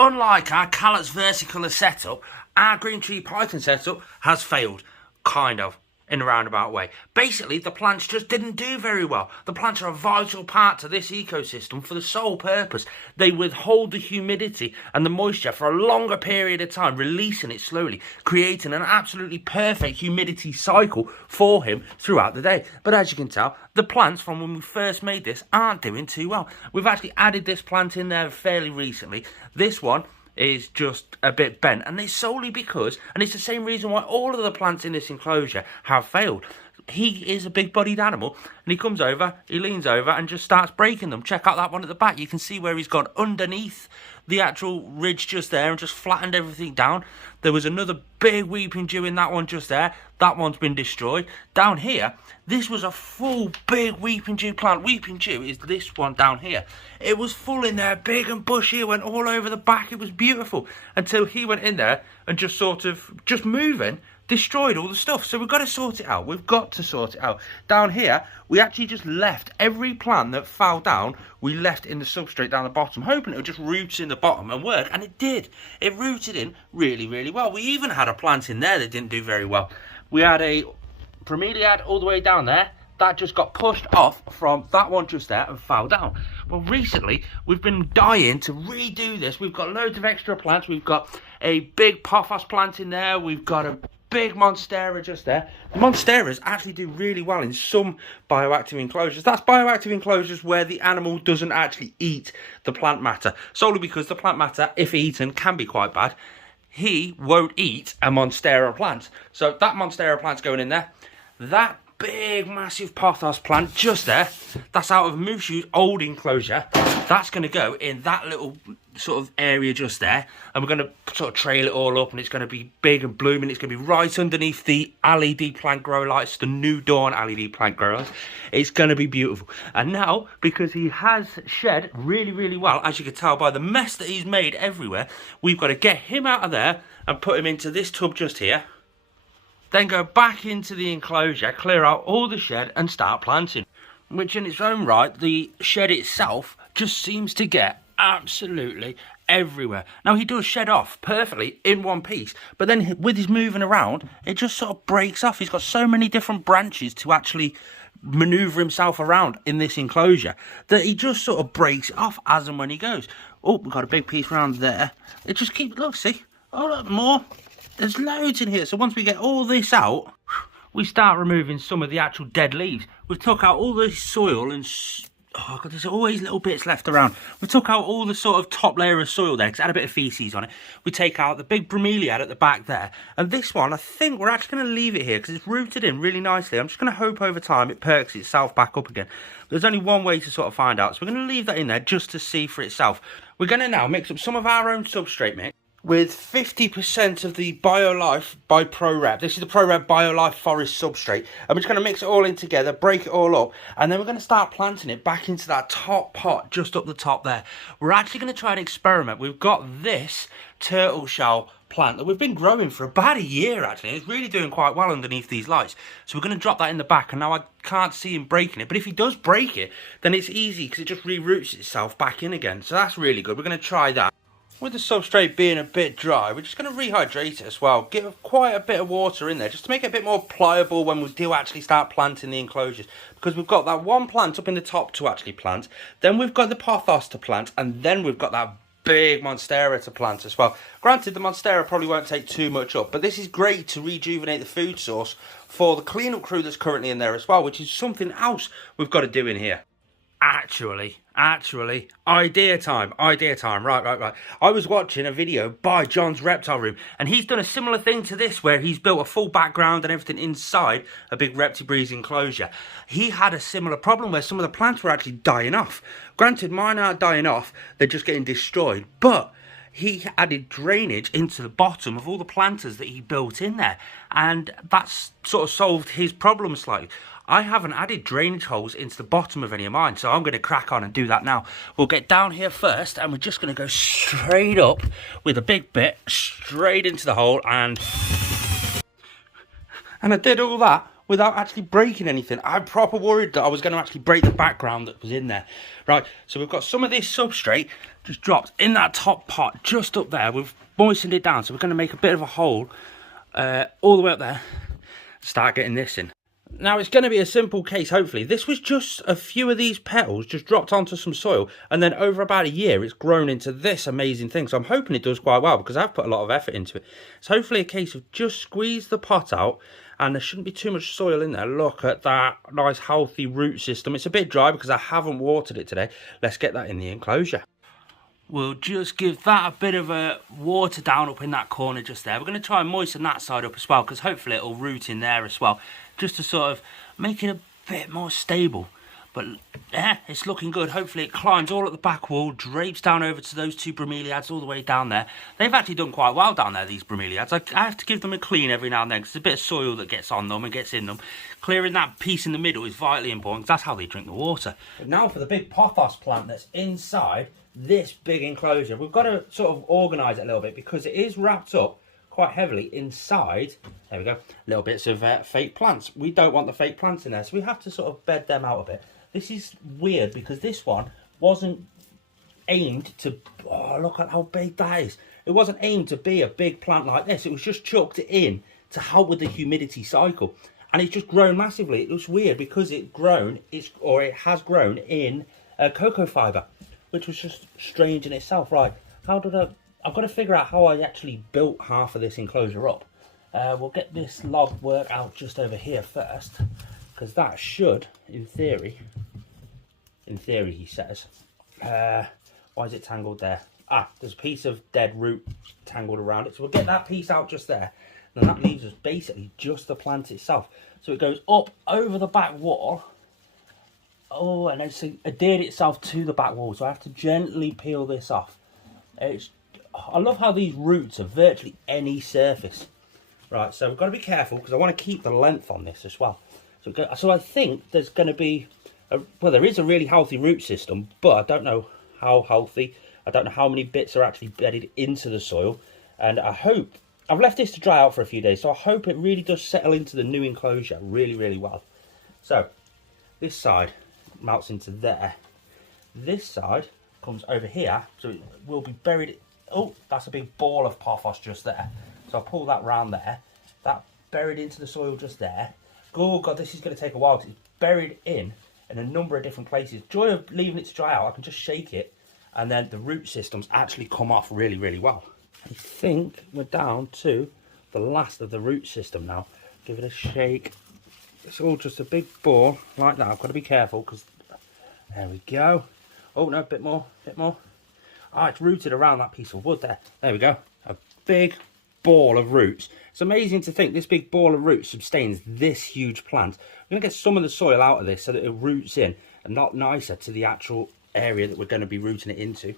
unlike our Callus versicolor setup, our green tree python setup has failed, kind of, in a roundabout way. Basically, the plants just didn't do very well. The plants are a vital part to this ecosystem for the sole purpose. They withhold the humidity and the moisture for a longer period of time, releasing it slowly, creating an absolutely perfect humidity cycle for him throughout the day. But as you can tell, the plants from when we first made this aren't doing too well. We've actually added this plant in there fairly recently. This one is just a bit bent, and it's solely because, and it's the same reason why all of the plants in this enclosure have failed. He is a big-bodied animal, and he comes over, he leans over, and just starts breaking them. Check out that one at the back. You can see where he's gone underneath the actual ridge just there and just flattened everything down. There was another big weeping dew in that one just there. That one's been destroyed. Down here, this was a full big weeping dew plant. Weeping dew is this one down here. It was full in there, big and bushy. It went all over the back. It was beautiful until he went in there and just sort of, just moving, destroyed all the stuff. So we've got to sort it out. We've got to sort it out. Down here, we actually just left every plant that fell down, we left in the substrate down the bottom, hoping it would just root in the bottom and work. And it did. It rooted in really, really well. We even had a plant in there that didn't do very well. We had a bromeliad all the way down there. That just got pushed off from that one just there and fell down. Well, recently, we've been dying to redo this. We've got loads of extra plants. We've got a big pothos plant in there. We've got a big monstera just there. The monsteras actually do really well in some bioactive enclosures. That's bioactive enclosures where the animal doesn't actually eat the plant matter, solely because the plant matter, if eaten, can be quite bad. He won't eat a monstera plant. So that monstera plant's going in there. That big massive pothos plant just there, that's out of Mooshu's old enclosure. That's going to go in that little sort of area just there, and we're going to sort of trail it all up, and it's going to be big and blooming. It's going to be right underneath the LED plant grow lights, the new Dawn LED plant grow lights. It's going to be beautiful. And now, because he has shed really, really well, as you can tell by the mess that he's made everywhere, we've got to get him out of there and put him into this tub just here. Then go back into the enclosure, clear out all the shed and start planting. Which in its own right, the shed itself just seems to get absolutely everywhere. Now he does shed off perfectly in one piece, but then with his moving around, it just sort of breaks off. He's got so many different branches to actually maneuver himself around in this enclosure that he just sort of breaks off as and when he goes. Oh, we've got a big piece around there. It just keeps, look, see? Oh, look, more. There's loads in here. So once we get all this out, we start removing some of the actual dead leaves. We've took out all the soil and, oh God, there's always little bits left around. We took out all the sort of top layer of soil there because it had a bit of feces on it. We take out the big bromeliad at the back there. And this one, I think we're actually going to leave it here because it's rooted in really nicely. I'm just going to hope over time it perks itself back up again. There's only one way to sort of find out. So we're going to leave that in there just to see for itself. We're going to now mix up some of our own substrate mix with 50% of the BioLife by ProRep. This is the ProRep BioLife Forest substrate. I'm just going to mix it all in together, break it all up, and then we're going to start planting it back into that top pot just up the top there. We're actually going to try and experiment. We've got this turtle shell plant that we've been growing for about a year actually. It's really doing quite well underneath these lights. So we're going to drop that in the back, and now I can't see him breaking it. But if he does break it, then it's easy because it just re-roots itself back in again. So that's really good. We're going to try that. With the substrate being a bit dry, we're just going to rehydrate it as well. Give quite a bit of water in there just to make it a bit more pliable when we do actually start planting the enclosures. Because we've got that one plant up in the top to actually plant. Then we've got the pothos to plant. And then we've got that big monstera to plant as well. Granted, the monstera probably won't take too much up. But this is great to rejuvenate the food source for the cleanup crew that's currently in there as well. Which is something else we've got to do in here. Actually, idea time, right. I was watching a video by John's Reptile Room, and he's done a similar thing to this, where he's built a full background and everything inside a big Reptibreeze enclosure. He had a similar problem where some of the plants were actually dying off. Granted, mine aren't dying off, they're just getting destroyed, but he added drainage into the bottom of all the planters that he built in there, and that's sort of solved his problem slightly. I haven't added drainage holes into the bottom of any of mine, so I'm going to crack on and do that now. We'll get down here first, and we're just going to go straight up with a big bit, straight into the hole, and I did all that without actually breaking anything. I'm proper worried that I was going to actually break the background that was in there. Right, so we've got some of this substrate just dropped in that top pot just up there. We've moistened it down, so we're going to make a bit of a hole all the way up there. Start getting this in. Now, it's going to be a simple case, hopefully. This was just a few of these petals just dropped onto some soil, and then over about a year, it's grown into this amazing thing. So I'm hoping it does quite well, because I've put a lot of effort into it. It's hopefully a case of just squeeze the pot out, and there shouldn't be too much soil in there. Look at that nice, healthy root system. It's a bit dry because I haven't watered it today. Let's get that in the enclosure. We'll just give that a bit of a water down up in that corner just there. We're going to try and moisten that side up as well, because hopefully it'll root in there as well, just to sort of make it a bit more stable. But yeah, it's looking good. Hopefully it climbs all at the back wall, drapes down over to those two bromeliads all the way down there. They've actually done quite well down there, these bromeliads. I have to give them a clean every now and then, because there's a bit of soil that gets on them and gets in them. Clearing that piece in the middle is vitally important, because that's how they drink the water. But now for the big pothos plant that's inside this big enclosure. We've got to sort of organise it a little bit, because it is wrapped up quite heavily inside, there we go, little bits of fake plants. We don't want the fake plants in there, so we have to sort of bed them out a bit. This is weird, because this one wasn't aimed to, oh, look at how big that is. It wasn't aimed to be a big plant like this. It was just chucked in to help with the humidity cycle, and it's just grown massively. It looks weird because it has grown in cocoa fibre, which was just strange in itself. Right, I've got to figure out how I actually built half of this enclosure up. We'll get this log work out just over here first, because that should, in theory he says, why is it tangled there? Ah, there's a piece of dead root tangled around it, so we'll get that piece out just there, and that leaves us basically just the plant itself. So it goes up over the back wall. Oh, and it's adhered itself to the back wall, so I have to gently peel this off. I love how these roots are virtually any surface. Right, so we've got to be careful, because I want to keep the length on this as well. So I think there's going to be, well, there is a really healthy root system, but I don't know how healthy. I don't know how many bits are actually bedded into the soil. And I hope, I've left this to dry out for a few days, so I hope it really does settle into the new enclosure really, really well. So this side melts into there. This side comes over here, so it will be buried. Oh, that's a big ball of pothos just there. So I'll pull that round there. That buried into the soil just there. Oh God, this is going to take a while, because it's buried in a number of different places. Joy of leaving it to dry out, I can just shake it, and then the root systems actually come off really, really well. I think we're down to the last of the root system now. Give it a shake. It's all just a big ball like that. I've got to be careful, because there we go. Oh no, a bit more, bit more. Ah, it's rooted around that piece of wood there. There we go. A big ball of roots. It's amazing to think this big ball of roots sustains this huge plant. We're going to get some of the soil out of this so that it roots in and not nicer to the actual area that we're going to be rooting it into.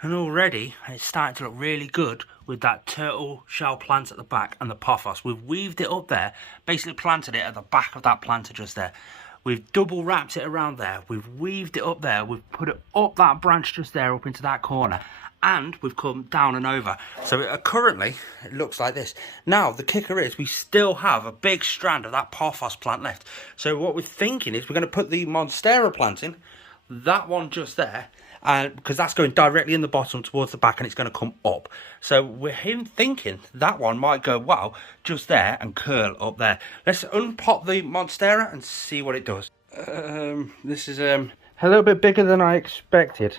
And already it's starting to look really good with that turtle shell plant at the back and the pothos. We've weaved it up there, basically planted it at the back of that planter just there. We've double wrapped it around there. We've weaved it up there. We've put it up that branch just there, up into that corner. And we've come down and over. So currently, it looks like this. Now, the kicker is we still have a big strand of that pothos plant left. So what we're thinking is we're going to put the monstera plant in, that one just there, because that's going directly in the bottom towards the back, and it's going to come up. So we're thinking that one might go well just there and curl up there. Let's unpop the monstera and see what it does. This is a little bit bigger than I expected.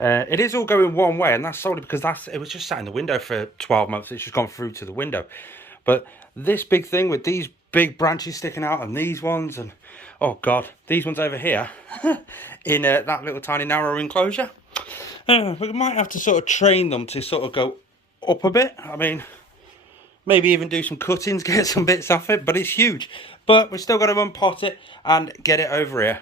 It is all going one way, and that's solely because it was just sat in the window for 12 months. It's just gone through to the window. But this big thing with these big branches sticking out, and these ones, and oh God, these ones over here in that little tiny narrow enclosure. We might have to sort of train them to sort of go up a bit. I mean, maybe even do some cuttings, get some bits off it, but it's huge. But we've still got to unpot it and get it over here.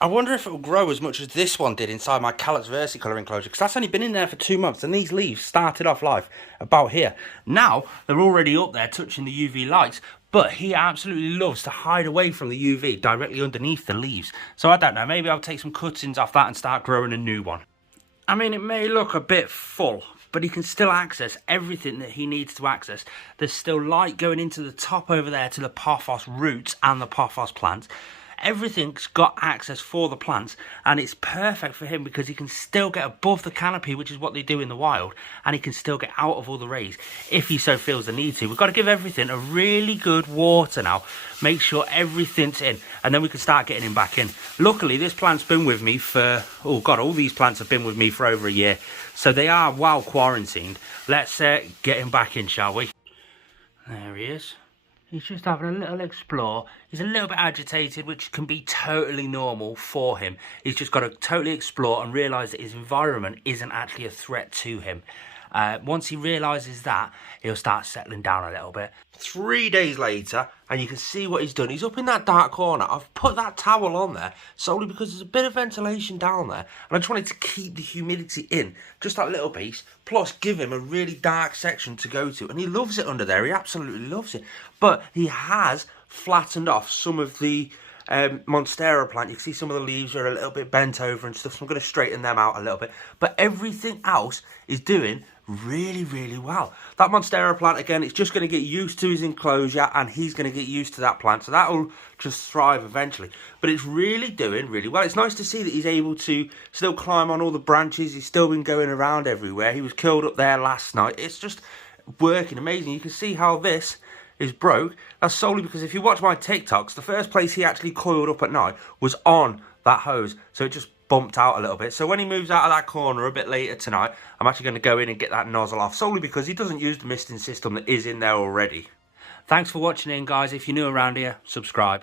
I wonder if it will grow as much as this one did inside my Calyx versicolor enclosure, because that's only been in there for 2 months, and these leaves started off life about here. Now they're already up there touching the UV lights, but he absolutely loves to hide away from the UV directly underneath the leaves. So I don't know, maybe I'll take some cuttings off that and start growing a new one. I mean, it may look a bit full, but he can still access everything that he needs to access. There's still light going into the top over there to the pothos roots and the pothos plants. Everything's got access for the plants, and it's perfect for him because he can still get above the canopy, which is what they do in the wild, and he can still get out of all the rays if he so feels the need to. We've got to give everything a really good water now, make sure everything's in, and then we can start getting him back in. Luckily, this plant's been with me for, oh God, all these plants have been with me for over a year, so they are well quarantined. Let's get him back in, shall we? There he is. He's just having a little explore. He's a little bit agitated, which can be totally normal for him. He's just got to totally explore and realise that his environment isn't actually a threat to him. Once he realises that, he'll start settling down a little bit. 3 days later, and you can see what he's done. He's up in that dark corner. I've put that towel on there solely because there's a bit of ventilation down there, and I just wanted to keep the humidity in, just that little piece, plus give him a really dark section to go to. And he loves it under there. He absolutely loves it. But he has flattened off some of the Monstera plant. You can see some of the leaves are a little bit bent over and stuff, so I'm going to straighten them out a little bit. But everything else is doing really, really well. That Monstera plant, again, it's just going to get used to his enclosure, and he's going to get used to that plant, so that'll just thrive eventually. But it's really doing really well. It's nice to see that he's able to still climb on all the branches. He's still been going around everywhere. He was curled up there last night. It's just working amazing. You can see how this is broke. That's solely because if you watch my TikToks, the first place he actually coiled up at night was on that hose, so it just bumped out a little bit. So when he moves out of that corner a bit later tonight, I'm actually going to go in and get that nozzle off, solely because he doesn't use the misting system that is in there already. Thanks for watching in, guys. If you're new around here, subscribe.